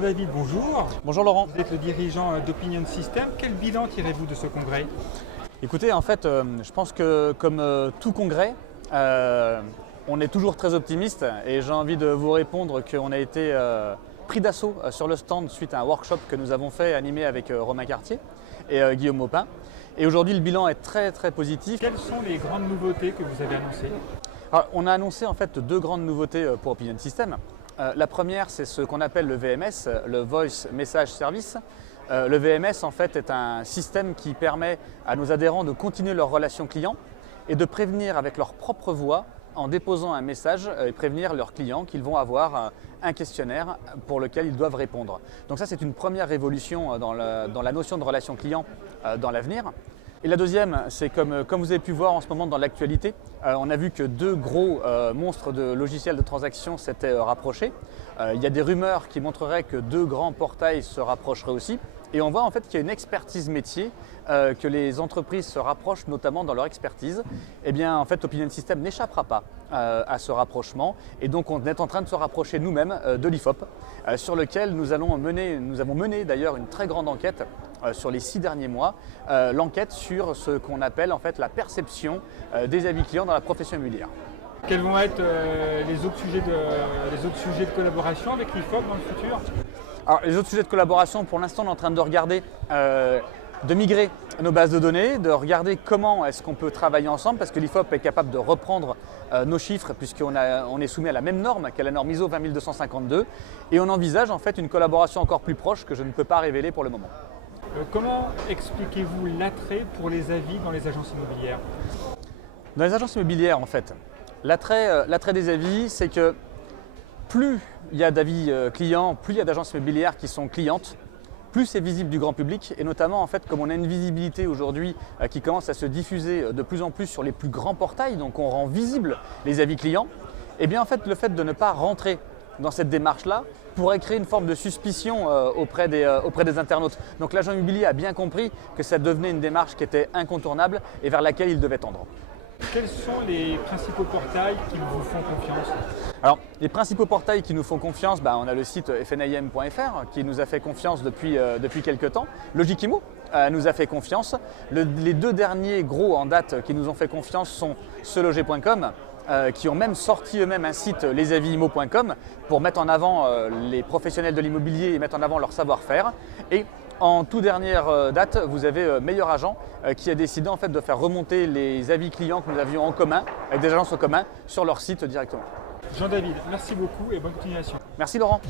Jean-David, bonjour. Bonjour Laurent. Vous êtes le dirigeant d'Opinion System. Quel bilan tirez-vous de ce congrès? Écoutez, en fait, je pense que comme tout congrès, on est toujours très optimiste et j'ai envie de vous répondre qu'on a été pris d'assaut sur le stand suite à un workshop que nous avons fait animé avec Romain Cartier et Guillaume Maupin. Et aujourd'hui, le bilan est très positif. Quelles sont les grandes nouveautés que vous avez annoncées? Alors, on a annoncé en fait deux grandes nouveautés pour Opinion System. La première, c'est ce qu'on appelle le VMS, le Voice Message Service. Le VMS, en fait, est un système qui permet à nos adhérents de continuer leur relation client et de prévenir avec leur propre voix, en déposant un message, et prévenir leurs clients qu'ils vont avoir un questionnaire pour lequel ils doivent répondre. Donc ça, c'est une première révolution dans la notion de relation client dans l'avenir. Et la deuxième, c'est comme vous avez pu voir en ce moment dans l'actualité, on a vu que deux gros monstres de logiciels de transaction s'étaient rapprochés. Il y a des rumeurs qui montreraient que deux grands portails se rapprocheraient aussi. Et on voit en fait qu'il y a une expertise métier, que les entreprises se rapprochent notamment dans leur expertise. Eh bien en fait Opinion System n'échappera pas à ce rapprochement et donc on est en train de se rapprocher nous-mêmes de l'IFOP sur lequel nous avons mené d'ailleurs une très grande enquête sur les 6 derniers mois, l'enquête sur ce qu'on appelle en fait la perception des avis clients dans la profession immobilière. Quels vont être les autres sujets de collaboration avec l'IFOP dans le futur? Alors, les autres sujets de collaboration, pour l'instant, on est en train de regarder, de migrer nos bases de données, de regarder comment est-ce qu'on peut travailler ensemble, parce que l'IFOP est capable de reprendre nos chiffres, puisqu'on est soumis à la même norme qu'est la norme ISO 20252, et on envisage en fait une collaboration encore plus proche que je ne peux pas révéler pour le moment. Comment expliquez-vous l'attrait pour les avis dans les agences immobilières? Dans les agences immobilières, en fait, l'attrait des avis, c'est que plus il y a d'avis clients, plus il y a d'agences immobilières qui sont clientes, plus c'est visible du grand public et notamment en fait comme on a une visibilité aujourd'hui qui commence à se diffuser de plus en plus sur les plus grands portails, donc on rend visible les avis clients, et bien en fait le fait de ne pas rentrer dans cette démarche-là pourrait créer une forme de suspicion auprès des internautes. Donc l'agent immobilier a bien compris que ça devenait une démarche qui était incontournable et vers laquelle il devait tendre. Quels sont les principaux portails qui vous font confiance? Alors, les principaux portails qui nous font confiance, on a le site fnim.fr qui nous a fait confiance depuis quelques temps. Logic-Immo nous a fait confiance. Les deux derniers gros en date qui nous ont fait confiance sont seloger.com qui ont même sorti eux-mêmes un site lesavisimo.com pour mettre en avant les professionnels de l'immobilier et mettre en avant leur savoir-faire. Et en toute dernière date, vous avez Meilleur Agent qui a décidé en fait de faire remonter les avis clients que nous avions en commun, avec des agences en commun, sur leur site directement. Jean-David, merci beaucoup et bonne continuation. Merci Laurent.